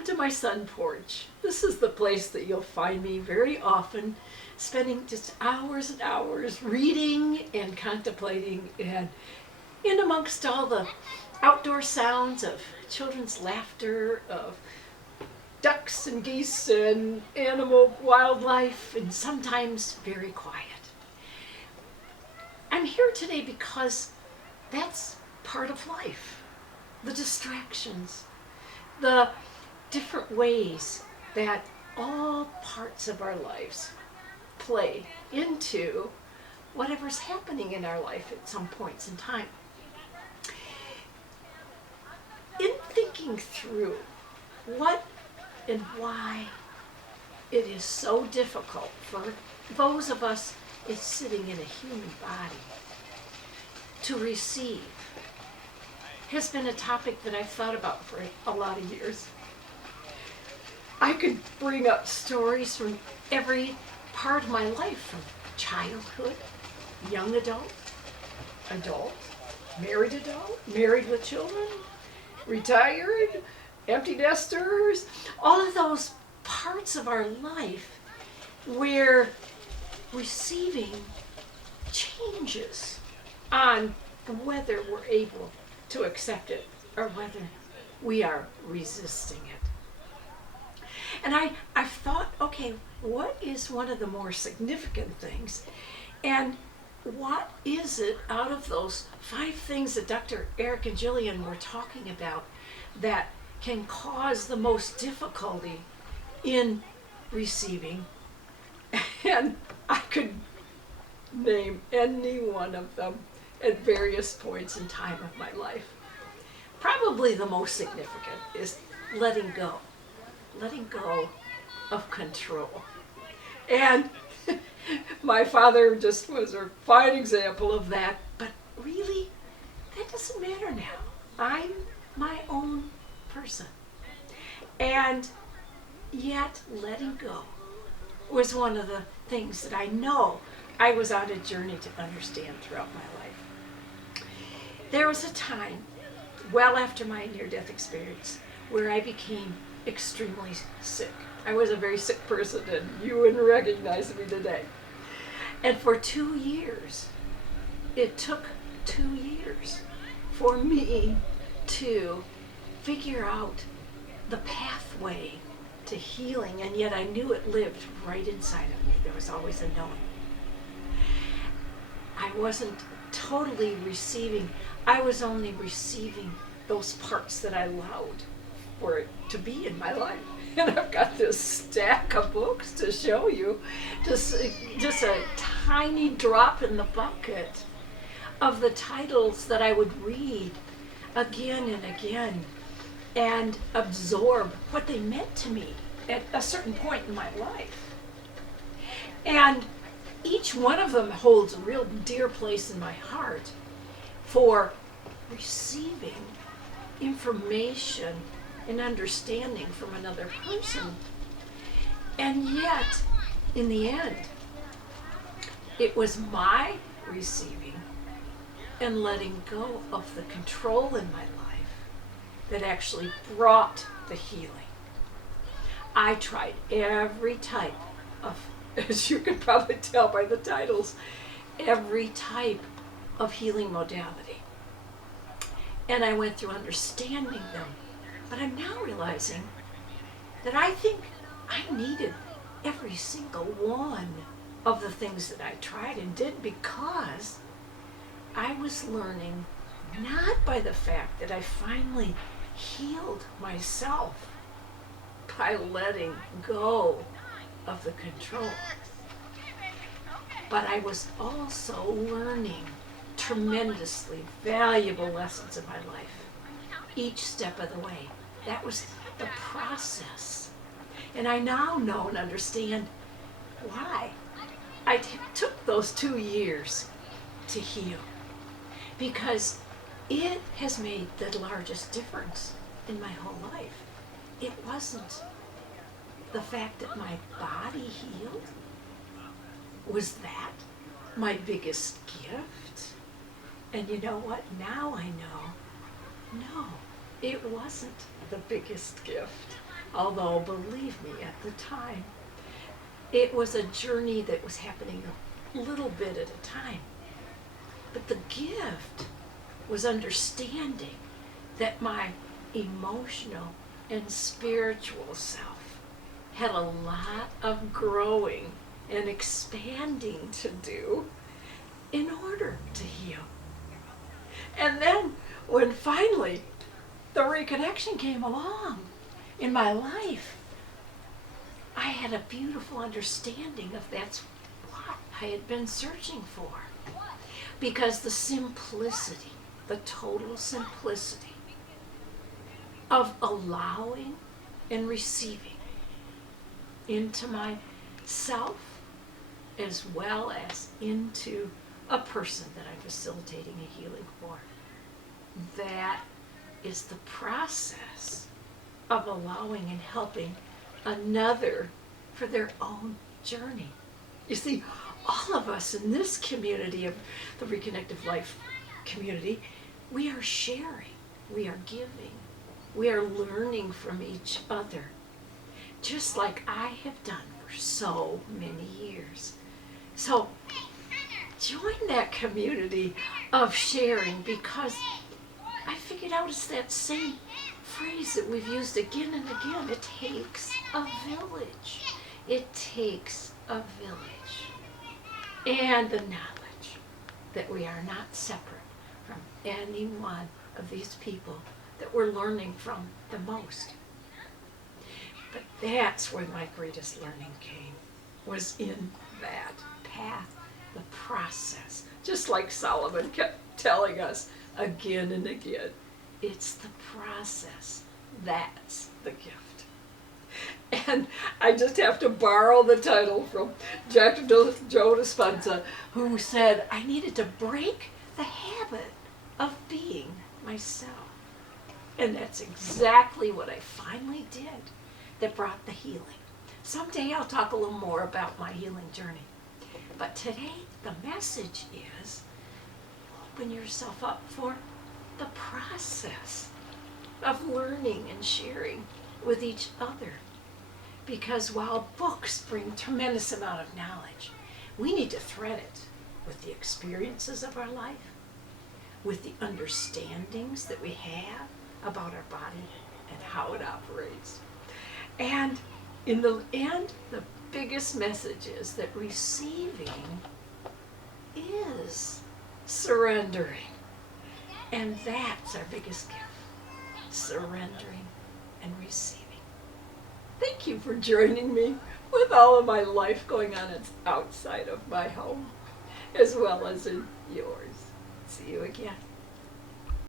Welcome to my sun porch. This is the place that you'll find me very often, spending just hours and hours reading and contemplating, and in amongst all the outdoor sounds of children's laughter, of ducks and geese and animal wildlife, and sometimes very quiet. I'm here today because that's part of life. The distractions, the different ways that all parts of our lives play into whatever's happening in our life at some points in time. In thinking through what and why it is so difficult for those of us is sitting in a human body to receive has been a topic that I've thought about for a lot of years. I could bring up stories from every part of my life, from childhood, young adult, married adult, married with children, retired, empty nesters, all of those parts of our life where receiving changes on whether we're able to accept it or whether we are resisting it. And I've thought, okay, what is one of the more significant things? And what is it out of those 5 things that Dr. Eric and Jillian were talking about that can cause the most difficulty in receiving? And I could name any one of them at various points in time of my life. Probably the most significant is letting go of control. And my father just was a fine example of that, but really, that doesn't matter now. I'm my own person. And yet, letting go was one of the things that I know I was on a journey to understand throughout my life. There was a time, well after my near-death experience, where I became extremely sick. I was a very sick person, and you wouldn't recognize me today. And for 2 years, it took 2 years for me to figure out the pathway to healing, and yet I knew it lived right inside of me. There was always a knowing. I wasn't totally receiving. I was only receiving those parts that I allowed for it to be in my life. And I've got this stack of books to show you, just a tiny drop in the bucket of the titles that I would read again and again and absorb what they meant to me at a certain point in my life. And each one of them holds a real dear place in my heart for receiving information and understanding from another person. And yet, in the end, it was my receiving and letting go of the control in my life that actually brought the healing. I tried every type of, as you can probably tell by the titles, every type of healing modality. And I went through understanding them. But I'm now realizing that I think I needed every single one of the things that I tried and did, because I was learning not by the fact that I finally healed myself by letting go of the control, but I was also learning tremendously valuable lessons in my life each step of the way. That was the process. And I now know and understand why I took those 2 years to heal. Because it has made the largest difference in my whole life. It wasn't the fact that my body healed. Was that my biggest gift? And you know what? Now I know, no, it wasn't the biggest gift. Although, believe me, at the time, it was a journey that was happening a little bit at a time. But the gift was understanding that my emotional and spiritual self had a lot of growing and expanding to do in order to heal. And then when finally the reconnection came along in my life, I had a beautiful understanding of that's what I had been searching for. Because the simplicity, the total simplicity of allowing and receiving into myself as well as into a person that I'm facilitating a healing for. That is the process of allowing and helping another for their own journey. You see, all of us in this community of the Reconnective Life community, we are sharing, we are giving, we are learning from each other, just like I have done for so many years. So join that community of sharing, because I figured out it's that same phrase that we've used again and again. It takes a village. It takes a village. And the knowledge that we are not separate from any one of these people that we're learning from the most. But that's where my greatest learning came, was in that path, the process. Just like Solomon kept telling us again and again, it's the process. That's the gift. And I just have to borrow the title from Dr. Joe Dispenza, who said I needed to break the habit of being myself. And that's exactly what I finally did that brought the healing. Someday I'll talk a little more about my healing journey. But today the message is open yourself up for the process of learning and sharing with each other. Because while books bring tremendous amount of knowledge, we need to thread it with the experiences of our life, with the understandings that we have about our body and how it operates. And in the end, the biggest message is that receiving is surrendering. And that's our biggest gift, surrendering and receiving. Thank you for joining me with all of my life going on outside of my home, as well as in yours. See you again.